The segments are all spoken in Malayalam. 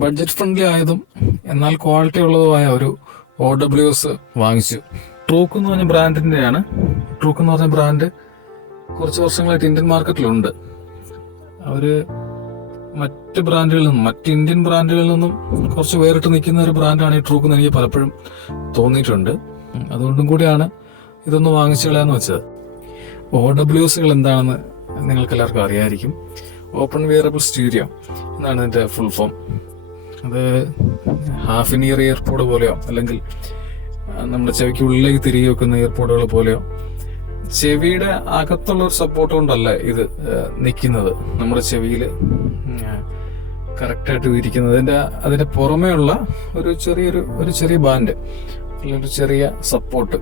ബഡ്ജറ്റ് ഫ്രണ്ട്ലി ആയതും എന്നാൽ ക്വാളിറ്റി ഉള്ളതുമായ ഒരു OWS വാങ്ങിച്ചു. ട്രൂക്ക് എന്ന് പറഞ്ഞ ബ്രാൻഡിൻ്റെയാണ്. ട്രൂക്ക് എന്ന് പറഞ്ഞ ബ്രാൻഡ് കുറച്ച് വർഷങ്ങളായിട്ട് ഇന്ത്യൻ മാർക്കറ്റിലുണ്ട്. അവര് മറ്റ് ഇന്ത്യൻ ബ്രാൻഡുകളിൽ നിന്നും കുറച്ച് വേറിട്ട് നിൽക്കുന്ന ഒരു ബ്രാൻഡാണ് ഈ ട്രൂക്ക് എന്ന് എനിക്ക് പലപ്പോഴും തോന്നിയിട്ടുണ്ട്. അതുകൊണ്ടും കൂടിയാണ് ഇതൊന്ന് വാങ്ങിച്ചു കളയാന്ന് വെച്ചത്. OWSകൾ എന്താണെന്ന് നിങ്ങൾക്ക് എല്ലാവർക്കും അറിയാമായിരിക്കും. ഓപ്പൺ വിയറബിൾ സ്റ്റീരിയോ എന്നാണ് ഇതിൻ്റെ ഫുൾ ഫോം. അത് ഹാഫ് ഇൻ ഇയർ ഇയർപോഡ് പോലെയോ അല്ലെങ്കിൽ നമ്മുടെ ചെവിക്ക് ഉള്ളിലേക്ക് തിരികെ വെക്കുന്ന ഇയർപോഡുകൾ പോലെയോ ചെവിയുടെ അകത്തുള്ള ഒരു സപ്പോർട്ട് കൊണ്ടല്ല ഇത് നിൽക്കുന്നത്. നമ്മുടെ ചെവിയിൽ കറക്റ്റായിട്ട് ഇരിക്കുന്നത് അതിന്റെ പുറമേ ഉള്ള ഒരു ചെറിയ ബാൻഡ്, ഒരു ചെറിയ സപ്പോർട്ട്,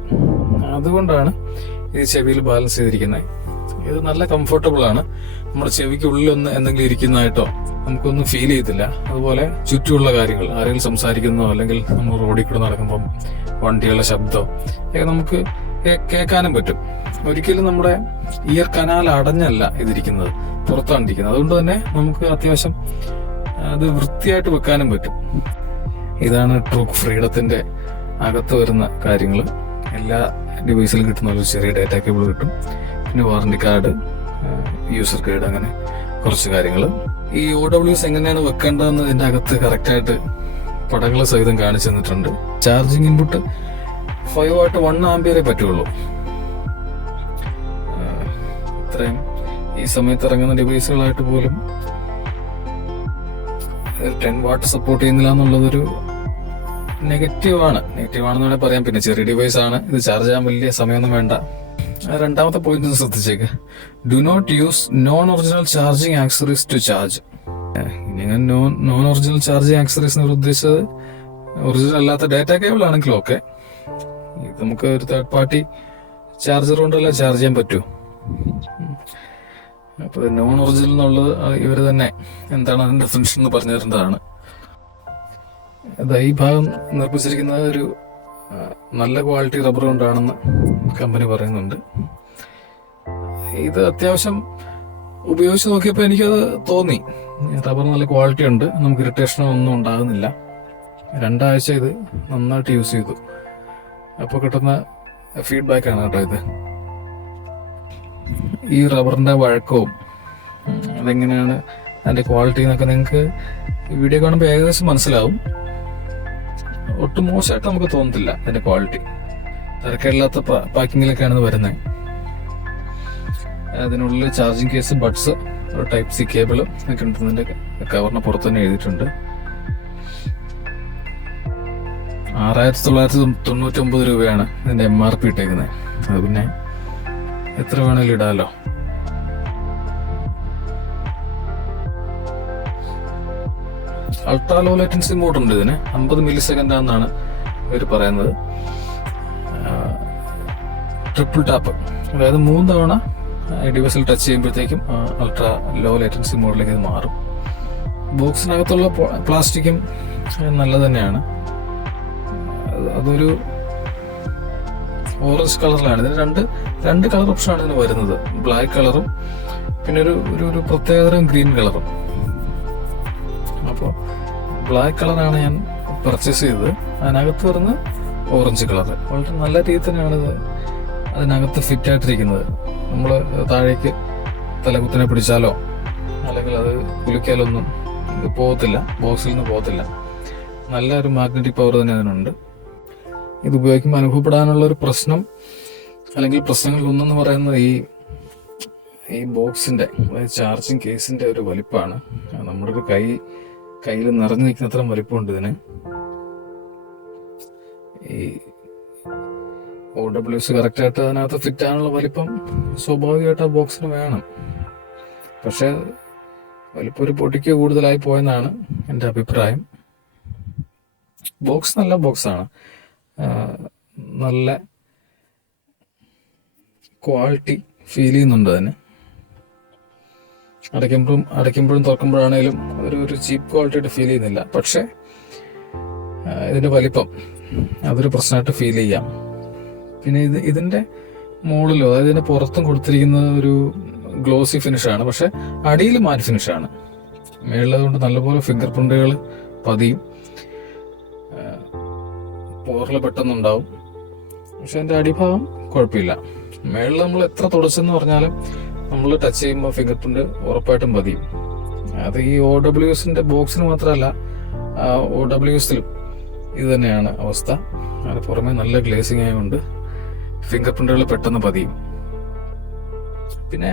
അതുകൊണ്ടാണ് ഇത് ചെവിയിൽ ബാലൻസ് ചെയ്തിരിക്കുന്നത്. ഇത് നല്ല കംഫർട്ടബിൾ ആണ്. നമ്മുടെ ചെവിക്ക് ഉള്ളിലൊന്ന് എന്തെങ്കിലും ഇരിക്കുന്നതായിട്ടോ നമുക്കൊന്നും ഫീൽ ചെയ്തില്ല. അതുപോലെ ചുറ്റുമുള്ള കാര്യങ്ങൾ, ആരെങ്കിലും സംസാരിക്കുന്നോ അല്ലെങ്കിൽ നമ്മൾ റോഡിൽ കൂടെ നടക്കുമ്പം വണ്ടികളുടെ ശബ്ദമോ ഒക്കെ നമുക്ക് കേൾക്കാനും പറ്റും. ഒരിക്കലും നമ്മുടെ ഇയർ കനാൽ അടഞ്ഞല്ല ഇതിരിക്കുന്നത്, പുറത്താണ് ഇരിക്കുന്നത്. അതുകൊണ്ട് തന്നെ നമുക്ക് അത്യാവശ്യം അത് വൃത്തിയായിട്ട് വെക്കാനും പറ്റും. ഇതാണ് ട്രൂക്ക് ഫ്രീഡത്തിന്റെ അകത്ത് വരുന്ന കാര്യങ്ങൾ. എല്ലാ ഡിവൈസിലും കിട്ടുന്ന ഒരു ചെറിയ ഡാറ്റ കേബിൾ കിട്ടും, പിന്നെ വാറണ്ടി കാർഡ്, യൂസർ ഗൈഡ്, അങ്ങനെ കുറച്ച് കാര്യങ്ങൾ. ഈ OWS എങ്ങനെയാണ് വെക്കേണ്ടതെന്ന് ഇതിന്റെ അകത്ത് കറക്റ്റായിട്ട് പടങ്ങൾ സഹിതം കാണിച്ചു തന്നിട്ടുണ്ട്. ചാർജിങ് ഇൻപുട്ട് 5 വാട്ട് 1 ആംപിയറേ പറ്റുള്ളൂ. ഇത്രയും ഈ സമയത്ത് ഇറങ്ങുന്ന ഡിവൈസുകളായിട്ട് പോലും 10 വാട്ട് സപ്പോർട്ട് ചെയ്യുന്നില്ല എന്നുള്ളതൊരു നെഗറ്റീവാണെന്ന് വേണമെങ്കിൽ പറയാം. പിന്നെ ചെറിയ ഡിവൈസ് ആണ്, ഇത് ചാർജ് ചെയ്യാൻ വലിയ സമയമൊന്നും വേണ്ട. രണ്ടാമത്തെ പോയിന്റ് ഒന്ന് ശ്രദ്ധിച്ചേക്ക്. Do not use non original charging accessories to charge. ഇനി നോൺ ഒറിജിനൽ ചാർജിങ് ആക്സറീസ് എന്ന് ഉദ്ദേശിച്ചത് ഒറിജിനൽ അല്ലാത്ത ഡാറ്റ കേബിൾ ആണെങ്കിലും ഓക്കെ. ഇത് നമുക്ക് ഒരു തേർഡ് പാർട്ടി ചാർജർ കൊണ്ടല്ല ചാർജ് ചെയ്യാൻ പറ്റൂ. അപ്പൊ നോൺ ഒറിജിനൽ എന്നുള്ളത് ഇവർ തന്നെ എന്താണ് അതിന്റെ ഡെഫിനിഷൻ എന്ന് പറഞ്ഞു തരേണ്ടതാണ്. ഈ ഭാഗം നിർമ്മിച്ചിരിക്കുന്നത് ഒരു നല്ല ക്വാളിറ്റി റബ്ബർ കൊണ്ടാണെന്ന് കമ്പനി പറയുന്നുണ്ട്. ഇത് അത്യാവശ്യം ഉപയോഗിച്ച് നോക്കിയപ്പോൾ എനിക്കത് തോന്നി. റബ്ബർ നല്ല ക്വാളിറ്റി ഉണ്ട്, നമുക്ക് ഇറിറ്റേഷനോ ഒന്നും ഉണ്ടാകുന്നില്ല. 2 ആഴ്ച ഇത് നന്നായിട്ട് യൂസ് ചെയ്തു. അപ്പോൾ കിട്ടുന്ന ഫീഡ്ബാക്കാണ് കേട്ടോ ഇത്. ഈ റബ്ബറിന്റെ വഴക്കവും അതെങ്ങനെയാണ് അതിന്റെ ക്വാളിറ്റി എന്നൊക്കെ നിങ്ങൾക്ക് ഈ വീഡിയോ കാണുമ്പോൾ ഏകദേശം മനസ്സിലാവും. ഒട്ടും മോശമായിട്ട് നമുക്ക് തോന്നത്തില്ല അതിന്റെ ക്വാളിറ്റി. തിരക്കില്ലാത്ത പാക്കിങ്ങിലൊക്കെയാണ് ഇത് വരുന്നത്. അതിനുള്ളിൽ ചാർജിങ് കേസ്, ബഡ്സ്, ഒരു Type-C കേബിള് ഒക്കെ ഉണ്ട്. ഇതിന്റെ കവറിന് പുറത്ത് തന്നെ എഴുതിയിട്ടുണ്ട്. 6999 രൂപയാണ് ഇതിന്റെ MRP ഇട്ടേക്കുന്നത്. അത് പിന്നെ എത്ര വേണേലും ഇടാലോ. അൾട്രാ ലോ ലേറ്റൻസി മോഡ് ഉണ്ട് ഇതിന്. 50 മില്ലി സെക്കൻഡ് ആണെന്നാണ് ഇവർ പറയുന്നത്. ട്രിപ്പിൾ ടാപ്പ്, അതായത് 3 തവണ ഡിവൈസിൽ ടച്ച് ചെയ്യുമ്പോഴത്തേക്കും അൾട്രാ ലോ ലേറ്റൻസി മോഡിലേക്ക് ഇത് മാറും. ബോക്സിനകത്തുള്ള പ്ലാസ്റ്റിക്കും നല്ലത് തന്നെയാണ്. അതൊരു ഓറഞ്ച് കളറിലാണ്. ഇതിന് രണ്ട് കളർ ഓപ്ഷനാണ് ഇതിന് വരുന്നത്. ബ്ലാക്ക് കളറും പിന്നെ ഒരു പ്രത്യേകതരം ഗ്രീൻ കളറും. അപ്പോൾ ബ്ലാക്ക് കളറാണ് ഞാൻ പർച്ചേസ് ചെയ്തത്. അതിനകത്ത് വരുന്ന ഓറഞ്ച് കളർ വളരെ നല്ല രീതി തന്നെയാണ് ഇത് അതിനകത്ത് ഫിറ്റ് ആയിട്ടിരിക്കുന്നത്. നമ്മൾ താഴേക്ക് തലകുത്തിനെ പിടിച്ചാലോ അല്ലെങ്കിൽ അത് കുലുക്കിയാലൊന്നും ഇത് പോകത്തില്ല, ബോക്സിൽ നിന്ന് പോകത്തില്ല. നല്ലൊരു മാഗ്നറ്റിക് പവർ തന്നെ അതിനുണ്ട്. ഇത് ഉപയോഗിക്കുമ്പോൾ അനുഭവപ്പെടാനുള്ള ഒരു പ്രശ്നം അല്ലെങ്കിൽ പ്രശ്നങ്ങളിലൊന്നെന്ന് പറയുന്നത് ഈ ബോക്സിന്റെ, അതായത് ചാർജിങ് കേസിന്റെ ഒരു വലിപ്പമാണ്. നമ്മുടെ ഒരു കയ്യിൽ നിറഞ്ഞു നിൽക്കുന്ന അത്ര വലിപ്പമുണ്ട് ഇതിന്. ഈ OWS കറക്റ്റായിട്ട് അതിനകത്ത് ഫിറ്റ് ആകാനുള്ള വലിപ്പം സ്വാഭാവികമായിട്ട് ആ ബോക്സിന് വേണം. പക്ഷെ വലിപ്പം ഒരു പൊടിക്ക് കൂടുതലായി പോയെന്നാണ് എൻ്റെ അഭിപ്രായം. ബോക്സ് നല്ല ബോക്സാണ്, നല്ല ക്വാളിറ്റി ഫീൽ ചെയ്യുന്നുണ്ട് അതിന്. അടയ്ക്കുമ്പോഴും തുറക്കുമ്പോഴാണേലും ഒരു ചീപ്പ് ക്വാളിറ്റിയായിട്ട് ഫീൽ ചെയ്യുന്നില്ല. പക്ഷെ ഇതിന്റെ വലിപ്പം അതൊരു പ്രശ്നമായിട്ട് ഫീൽ ചെയ്യാം. പിന്നെ ഇതിന്റെ മുകളിലോ, അതായത് ഇതിന്റെ പുറത്തും കൊടുത്തിരിക്കുന്നത് ഒരു ഗ്ലോസി ഫിനിഷാണ്, പക്ഷെ അടിയിൽ മാറ്റ് ഫിനിഷാണ്. മേളിലതുകൊണ്ട് നല്ലപോലെ ഫിംഗർ പ്രിന്റുകൾ പതിയും, പോറൽ പെട്ടെന്നുണ്ടാവും. പക്ഷെ അതിൻ്റെ അടിഭാഗം കുഴപ്പമില്ല. മേളിൽ നമ്മൾ എത്ര തുടച്ചെന്ന് പറഞ്ഞാലും നമ്മൾ ടച്ച് ചെയ്യുമ്പോൾ ഫിംഗർ പ്രിന്റ് ഉറപ്പായിട്ടും പതിയും. അത് ഈ OWSന്റെ ബോക്സിന് മാത്രമല്ല, OWSലും ഇത് തന്നെയാണ് അവസ്ഥ. അതിന് പുറമെ നല്ല ഗ്ലേസിങ് ആയതുകൊണ്ട് ഫിംഗർ പ്രിന്റുകൾ പെട്ടെന്ന് പതിയും. പിന്നെ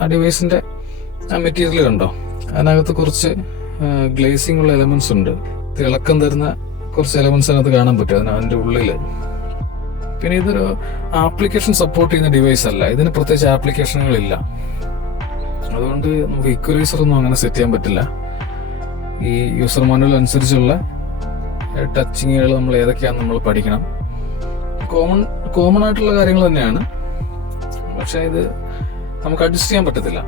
ആ ഡിവൈസിന്റെ ആ മെറ്റീരിയൽ കണ്ടോ, അതിനകത്ത് കുറച്ച് ഗ്ലേസിംഗ് ഉള്ള എലമെന്റ്സ് ഉണ്ട്. തിളക്കം തരുന്ന കുറച്ച് എലമെന്റ്സ് അതിനകത്ത് കാണാൻ പറ്റും അതിന്റെ ഉള്ളില്. പിന്നെ ഇതൊരു ആപ്ലിക്കേഷൻ സപ്പോർട്ട് ചെയ്യുന്ന ഡിവൈസ് അല്ല, ഇതിന് പ്രത്യേകിച്ച് ആപ്ലിക്കേഷനുകളില്ല. അതുകൊണ്ട് നമുക്ക് ഈക്വലൈസർ ഒന്നും അങ്ങനെ സെറ്റ് ചെയ്യാൻ പറ്റില്ല. ഈ യൂസർ മാനുവൽ അനുസരിച്ചുള്ള ടച്ചിങ്ങുകൾ നമ്മൾ ഏതൊക്കെയാണെന്ന് നമ്മൾ പഠിക്കണം. കോമൺ ആയിട്ടുള്ള കാര്യങ്ങൾ തന്നെയാണ്, പക്ഷെ ഇത് നമുക്ക് അഡ്ജസ്റ്റ് ചെയ്യാൻ പറ്റത്തില്ല.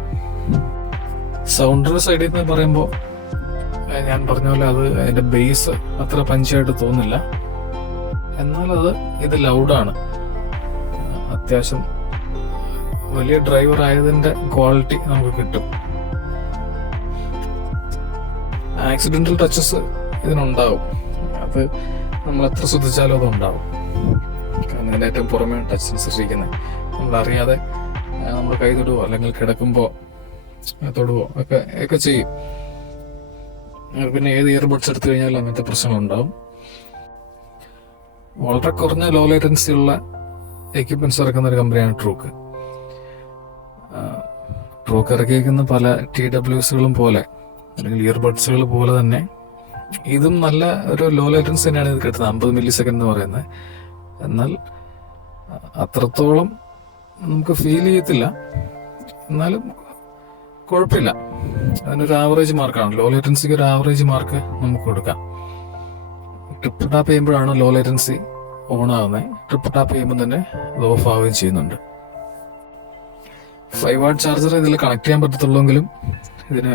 സൗണ്ടിന്റെ സൈഡിൽ നിന്ന് പറയുമ്പോൾ ഞാൻ പറഞ്ഞ പോലെ അത് അതിന്റെ ബേസ് അത്ര പഞ്ചായിട്ട് തോന്നില്ല. എന്നാൽ ഇത് ലൗഡാണ്. അത്യാവശ്യം വലിയ ഡ്രൈവർ ആയതിന്റെ ക്വാളിറ്റി നമുക്ക് കിട്ടും. ആക്സിഡന്റൽ ടച്ചസ് ഇതിനുണ്ടാവും. അത് നമ്മൾ എത്ര ശ്രദ്ധിച്ചാലും അതുണ്ടാവും. കാരണം ഇതിന്റെ ഏറ്റവും പുറമേ ടച്ച് സെൻസർ ഇരിക്കുന്നത്. നമ്മളറിയാതെ നമ്മൾ കൈ തൊടുവോ അല്ലെങ്കിൽ കിടക്കുമ്പോൾ തൊടുവോ ഒക്കെ ചെയ്യും. പിന്നെ ഏത് ഇയർബഡ്സ് എടുത്തു കഴിഞ്ഞാലും അങ്ങനത്തെ പ്രശ്നങ്ങളുണ്ടാവും. വളരെ കുറഞ്ഞ ലോ ലേറ്റൻസി ഉള്ള എക്യുപ്മെന്റ്സ് ഇറക്കുന്ന ഒരു കമ്പനിയാണ് ട്രൂക്ക്. ട്രൂക്ക് ഇറക്കിയിരിക്കുന്ന പല TWSകളും പോലെ അല്ലെങ്കിൽ ഇയർബഡ്സുകൾ പോലെ തന്നെ ഇതും നല്ല ഒരു ലോ ലേറ്റൻസി തന്നെയാണ് ഇത് കിട്ടുന്നത്, 50 മില്ലിസെക്കൻഡ് എന്ന് പറയുന്നത്. എന്നാൽ അത്രത്തോളം നമുക്ക് ഫീൽ ചെയ്യത്തില്ല, എന്നാലും കുഴപ്പമില്ല. അതിനൊരു ആവറേജ് മാർക്കാണ്. ലോ ലേറ്റൻസിക്ക് ഒരു ആവറേജ് മാർക്ക് നമുക്ക് കൊടുക്കാം. ട്രിപ്പിൾ ടാപ്പ് ചെയ്യുമ്പോഴാണ് ലോ ലേറ്റൻസി ഓൺ ആകുന്നത്. ട്രിപ്പിൾ ടാപ്പ് ചെയ്യുമ്പോൾ തന്നെ അത് ഓഫ് ആവുകയും ചെയ്യുന്നുണ്ട്. 5 വാട്ട് ചാർജർ ഇതിൽ കണക്ട് ചെയ്യാൻ പറ്റത്തുള്ളെങ്കിലും ഇതിന്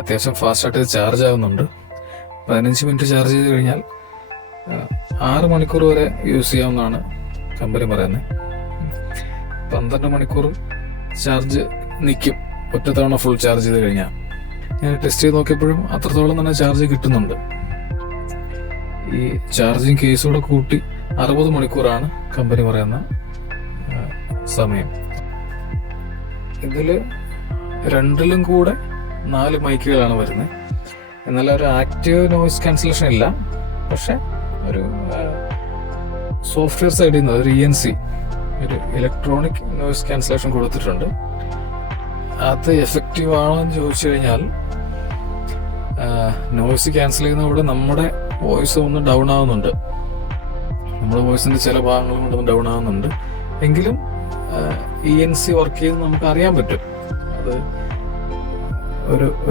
അത്യാവശ്യം ഫാസ്റ്റായിട്ട് ചാർജ് ആവുന്നുണ്ട്. 15 മിനിറ്റ് ചാർജ് ചെയ്ത് കഴിഞ്ഞാൽ 6 മണിക്കൂർ വരെ യൂസ് ചെയ്യാവുന്നതാണ് കമ്പനി പറയുന്നത്. 12 മണിക്കൂർ ചാർജ് നിൽക്കും ഒറ്റ തവണ ഫുൾ ചാർജ് ചെയ്ത് കഴിഞ്ഞാൽ. ഞാൻ ടെസ്റ്റ് ചെയ്ത് നോക്കിയപ്പോഴും അത്രത്തോളം തന്നെ ചാർജ് കിട്ടുന്നുണ്ട്. ഈ ചാർജിങ് കേസോടെ കൂട്ടി 60 മണിക്കൂറാണ് കമ്പനി പറയുന്ന സമയം. ഇതില് രണ്ടിലും കൂടെ 4 മൈക്കുകളാണ് വരുന്നത്. എന്നാൽ ഒരു ആക്റ്റീവ് നോയിസ് ക്യാൻസലേഷൻ ഇല്ല. പക്ഷെ ഒരു സോഫ്റ്റ്വെയർ സൈഡിൽ നിന്ന് ഒരു ENC, ഒരു ഇലക്ട്രോണിക് നോയിസ് ക്യാൻസലേഷൻ കൊടുത്തിട്ടുണ്ട്. അത് എഫക്റ്റീവ് ആണോ എന്ന് ചോദിച്ചു കഴിഞ്ഞാൽ നോയിസ് ക്യാൻസൽ ചെയ്യുന്നതോടെ നമ്മുടെ വോയിസ് ഒന്ന് ഡൗൺ ആവുന്നുണ്ട്. നമ്മുടെ വോയിസിന്റെ ചില ഭാഗങ്ങൾ കൊണ്ടൊന്ന് ഡൗൺ ആവുന്നുണ്ട്. എങ്കിലും ENC വർക്ക് ചെയ്യുന്നത് നമുക്ക് അറിയാൻ പറ്റും. അത്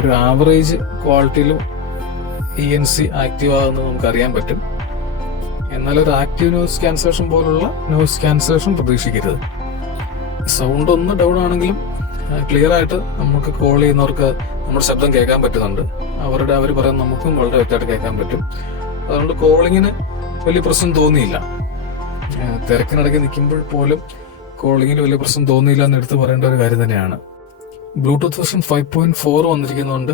ഒരു ആവറേജ് ക്വാളിറ്റിയിലും ENC ആക്റ്റീവ് ആകുന്നത് നമുക്ക് അറിയാൻ പറ്റും. എന്നാൽ ഒരു ആക്റ്റീവ് നോയിസ് ക്യാൻസലേഷൻ പോലുള്ള നോയിസ് ക്യാൻസലേഷൻ പ്രതീക്ഷിക്കരുത്. സൗണ്ട് ഒന്ന് ഡൗൺ ആണെങ്കിലും ക്ലിയർ ആയിട്ട് നമുക്ക് കോൾ ചെയ്യുന്നവർക്ക് നമ്മുടെ ശബ്ദം കേൾക്കാൻ പറ്റുന്നുണ്ട്. അവർ പറയുന്നത് നമുക്കും വളരെ വ്യക്തമായിട്ട് കേൾക്കാൻ പറ്റും. അതുകൊണ്ട് കോളിങ്ങിന് വലിയ പ്രശ്നം തോന്നിയില്ല. തിരക്കിനിടയ്ക്ക് നിൽക്കുമ്പോൾ പോലും കോളിങ്ങിന് വലിയ പ്രശ്നം തോന്നിയില്ല എന്ന് എടുത്ത് പറയേണ്ട ഒരു കാര്യം തന്നെയാണ്. ബ്ലൂടൂത്ത് വെർഷൻ 5.4 വന്നിരിക്കുന്നതുകൊണ്ട്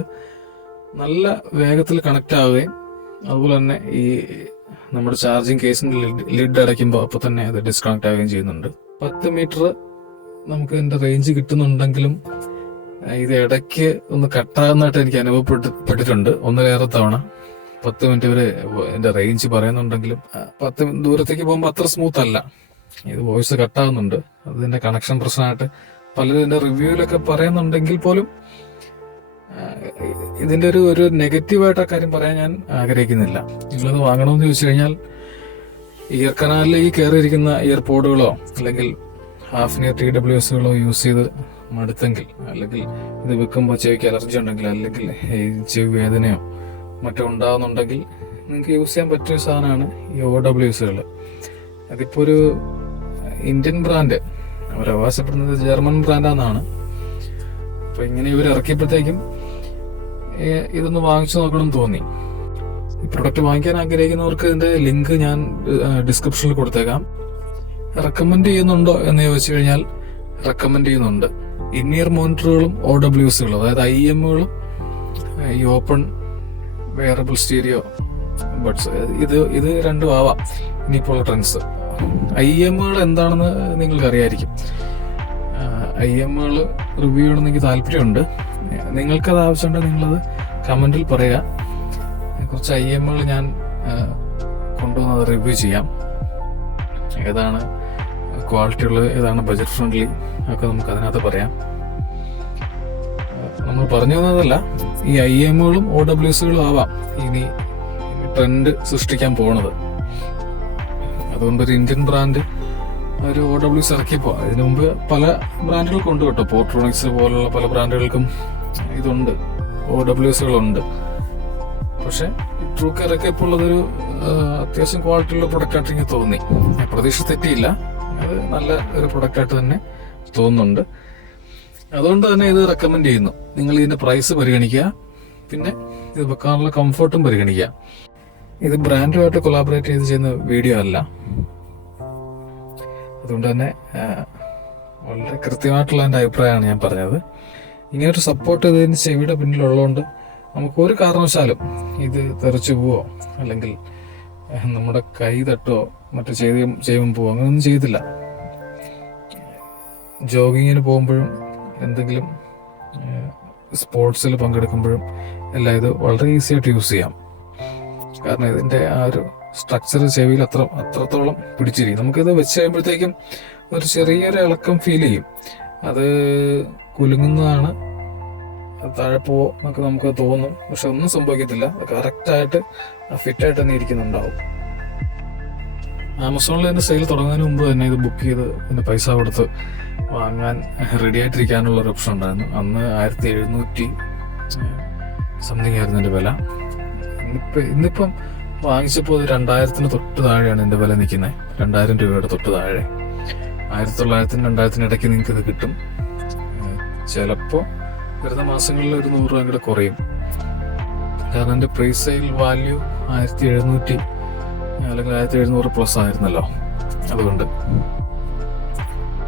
നല്ല വേഗത്തിൽ കണക്ട് ആവുകയും അതുപോലെ തന്നെ ഈ നമ്മുടെ ചാർജിങ് കേസിന്റെ ലിഡ് അടയ്ക്കുമ്പോൾ അപ്പോൾ തന്നെ അത് ഡിസ്കണക്ട് ആവുകയും ചെയ്യുന്നുണ്ട്. 10 മീറ്റർ നമുക്ക് ഇതിന്റെ റേഞ്ച് കിട്ടുന്നുണ്ടെങ്കിലും ഇത് ഇടയ്ക്ക് ഒന്ന് കട്ടാകുന്നതായിട്ട് എനിക്ക് അനുഭവപ്പെട്ടിട്ടുണ്ട്. ഒന്നിലേറെ തവണ 10 മിനിറ്റ് വരെ എന്റെ റേഞ്ച് പറയുന്നുണ്ടെങ്കിലും 10 ദൂരത്തേക്ക് പോകുമ്പോൾ അത്ര സ്മൂത്ത് അല്ല. ഇത് വോയിസ് കട്ടാകുന്നുണ്ട്. അതിന്റെ കണക്ഷൻ പ്രശ്നമായിട്ട് പലരും ഇതിന്റെ റിവ്യൂവിലൊക്കെ പറയുന്നുണ്ടെങ്കിൽ പോലും ഇതിന്റെ ഒരു നെഗറ്റീവായിട്ട് ആ കാര്യം പറയാൻ ഞാൻ ആഗ്രഹിക്കുന്നില്ല. നിങ്ങളത് വാങ്ങണമെന്ന് ചോദിച്ചു കഴിഞ്ഞാൽ ഇയർ കനാലിൽ ഈ കയറിയിരിക്കുന്ന ഇയർപോഡുകളോ അല്ലെങ്കിൽ ഹാഫ് ഇയർ TWSകളോ യൂസ് ചെയ്ത് മടുത്തെങ്കിൽ, അല്ലെങ്കിൽ ഇത് വെക്കുമ്പോൾ ചെവിക്ക് അലർജി ഉണ്ടെങ്കിൽ, അല്ലെങ്കിൽ ചെവി വേദനയോ മറ്റോ ഉണ്ടാകുന്നുണ്ടെങ്കിൽ നിങ്ങൾക്ക് യൂസ് ചെയ്യാൻ പറ്റിയ സാധനമാണ് ഈ OWSകൾ. അതിപ്പോൾ ഒരു ഇന്ത്യൻ ബ്രാൻഡ്, അവർ അവകാശപ്പെടുന്നത് ജർമ്മൻ ബ്രാൻഡാണെന്നാണ്. അപ്പൊ ഇങ്ങനെ ഇവർ ഇറക്കിയപ്പോഴത്തേക്കും ഇതൊന്ന് വാങ്ങിച്ചു നോക്കണം തോന്നി. ഈ പ്രൊഡക്റ്റ് വാങ്ങിക്കാൻ ആഗ്രഹിക്കുന്നവർക്ക് ഇതിന്റെ ലിങ്ക് ഞാൻ ഡിസ്ക്രിപ്ഷനിൽ കൊടുത്തേക്കാം. റെക്കമെൻഡ് ചെയ്യുന്നുണ്ടോ എന്ന് ചോദിച്ചു കഴിഞ്ഞാൽ റെക്കമെൻഡ് ചെയ്യുന്നുണ്ട്. ഇന്നിയർ മോണിറ്ററുകളും OWSകളും, അതായത് IEMകളും ഈ ഓപ്പൺ വെയറബിൾ സ്റ്റീരിയോ ബഡ്സ്, ഇത് രണ്ടും ആവാം ഇനിയിപ്പോൾ ട്രെൻഡ്സ്. IEM-കൾ എന്താണെന്ന് നിങ്ങൾക്ക് അറിയായിരിക്കും. IEM-കൾ റിവ്യൂ ചെയ്യണമെന്ന് എനിക്ക് താല്പര്യമുണ്ട്. നിങ്ങൾക്കത് ആവശ്യമുണ്ടെങ്കിൽ നിങ്ങളത് കമൻറ്റിൽ പറയുക. കുറച്ച് IEM-കൾ ഞാൻ കൊണ്ടുവന്നത് റിവ്യൂ ചെയ്യാം. ഏതാണ് ക്വാളിറ്റി ഉള്ളത്, ഏതാണ് ബജറ്റ് ഫ്രണ്ട്ലി ഒക്കെ നമുക്ക് അതിനകത്ത് പറയാം. നമ്മൾ പറഞ്ഞു തന്നതല്ല, ഈ IEM-കളും OWSകളും ആവാം ഇനി ട്രെൻഡ് സൃഷ്ടിക്കാൻ പോണത്. അതുകൊണ്ട് ഒരു ഇന്ത്യൻ ബ്രാൻഡ് ഒരു OWS ഇറക്കിയപ്പോൾ അതിനു മുമ്പ് പല ബ്രാൻഡുകൾക്കും ഉണ്ട് കേട്ടോ. പോർട്രോണിക്സ് പോലുള്ള പല ബ്രാൻഡുകൾക്കും ഇതുണ്ട്, OWSകളുണ്ട്. പക്ഷെ ട്രൂക്ക് ഇറക്കിയപ്പോൾ ഉള്ളതൊരു അത്യാവശ്യം ക്വാളിറ്റിയുള്ള പ്രൊഡക്റ്റായിട്ട് എനിക്ക് തോന്നി. പ്രതീക്ഷ തെറ്റിയില്ല, അത് നല്ല ഒരു പ്രൊഡക്റ്റായിട്ട് തന്നെ തോന്നുന്നുണ്ട്. അതുകൊണ്ട് തന്നെ ഇത് റെക്കമെൻഡ് ചെയ്യുന്നു. നിങ്ങൾ ഇതിന്റെ പ്രൈസ് പരിഗണിക്കുക, പിന്നെ ഇത് വെക്കാനുള്ള കംഫർട്ടും പരിഗണിക്കുക. ഇത് ബ്രാൻഡുമായിട്ട് കൊളാബറേറ്റ് ചെയ്ത് ചെയ്യുന്ന വീഡിയോ അല്ല. അതുകൊണ്ട് തന്നെ വളരെ കൃത്യമായിട്ടുള്ള എൻ്റെ അഭിപ്രായമാണ് ഞാൻ പറഞ്ഞത്. ഇങ്ങനൊരു സപ്പോർട്ട് ഇതിന് ചെവിയുടെ പിന്നിലുള്ളതുകൊണ്ട് നമുക്ക് ഒരു കാരണവശാലും ഇത് തെറിച്ചു പോവോ അല്ലെങ്കിൽ നമ്മുടെ കൈ തട്ടോ മറ്റു ചെയ്യുമ്പോൾ പോവോ അങ്ങനെയൊന്നും ചെയ്തില്ല. ജോഗിങ്ങിന് പോകുമ്പോഴും എന്തെങ്കിലും സ്പോർട്സിൽ പങ്കെടുക്കുമ്പോഴും എല്ലാം ഇത് വളരെ ഈസി ആയിട്ട് യൂസ് ചെയ്യാം. കാരണം ഇതിൻ്റെ ആ ഒരു സ്ട്രക്ചർ ചെവിയിൽ അത്രത്തോളം പിടിച്ചിരിക്കും. നമുക്കിത് വെച്ച് കഴിയുമ്പോഴത്തേക്കും ഒരു ചെറിയൊരു ഇളക്കം ഫീൽ ചെയ്യും. അത് കുലുങ്ങുന്നതാണ്, താഴെ പോവോ എന്നൊക്കെ നമുക്ക് തോന്നും. പക്ഷെ ഒന്നും സംഭവിക്കത്തില്ല. അത് കറക്റ്റായിട്ട് ഫിറ്റായിട്ട് തന്നെ ഇരിക്കുന്നുണ്ടാവും. ആമസോണിൽ തന്നെ സെയിൽ തുടങ്ങുന്നതിന് മുമ്പ് തന്നെ ഇത് ബുക്ക് ചെയ്ത് ഇതിന് പൈസ കൊടുത്ത് വാങ്ങാൻ റെഡി ആയിട്ടിരിക്കാനുള്ള ഒരു ഓപ്ഷൻ ഉണ്ടായിരുന്നു. അന്ന് 1700 സംതിങ് ആയിരുന്നു എൻ്റെ വില. ഇന്നിപ്പം വാങ്ങിച്ചപ്പോൾ അത് 2000-ന് തൊട്ട് താഴെയാണ് എൻ്റെ വില നിൽക്കുന്നത്. 2000 രൂപയുടെ തൊട്ട് താഴെ. 1900-നും 2000-നും ഇടയ്ക്ക് നിങ്ങൾക്ക് ഇത് കിട്ടും. ചിലപ്പോൾ വരുന്ന മാസങ്ങളിൽ ഒരു 100 രൂപ കൂടെ കുറയും. കാരണം എൻ്റെ പ്രീ സെയിൽ വാല്യൂ 1700 അല്ലെങ്കിൽ 1700 പ്ലസ് ആയിരുന്നല്ലോ.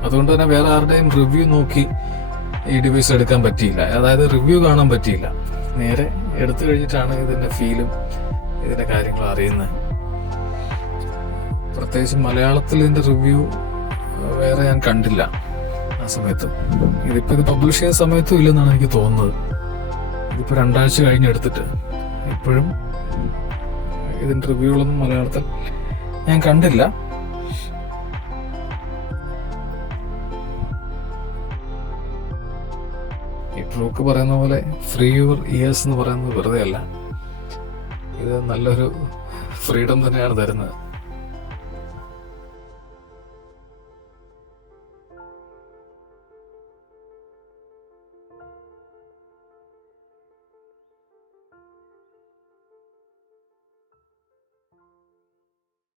അതുകൊണ്ട് തന്നെ വേറെ ആരുടെയും റിവ്യൂ നോക്കി ഈ ഡിവൈസ് എടുക്കാൻ പറ്റിയില്ല. അതായത് റിവ്യൂ കാണാൻ പറ്റിയില്ല. നേരെ എടുത്തു കഴിഞ്ഞിട്ടാണ് ഇതിൻ്റെ ഫീലും ഇതിൻ്റെ കാര്യങ്ങളും അറിയുന്നത്. പ്രത്യേകിച്ച് മലയാളത്തിൽ ഇതിൻ്റെ റിവ്യൂ വേറെ ഞാൻ കണ്ടില്ല ആ സമയത്ത്. ഇതിപ്പോൾ ഇത് പബ്ലിഷ് ചെയ്യുന്ന സമയത്തും ഇല്ലെന്നാണ് എനിക്ക് തോന്നുന്നത്. ഇതിപ്പോൾ 2 ആഴ്ച കഴിഞ്ഞെടുത്തിട്ട് ഇപ്പോഴും ഇതിൻ്റെ റിവ്യൂകളൊന്നും മലയാളത്തിൽ ഞാൻ കണ്ടില്ല. ഈ ട്രൂക്ക് പറയുന്ന പോലെ ഫ്രീ യുവർ ഇയേഴ്സ് എന്ന് പറയുന്നത് വെറുതെ അല്ല. ഇത് നല്ലൊരു ഫ്രീഡം തന്നെയാണ് തരുന്നത്.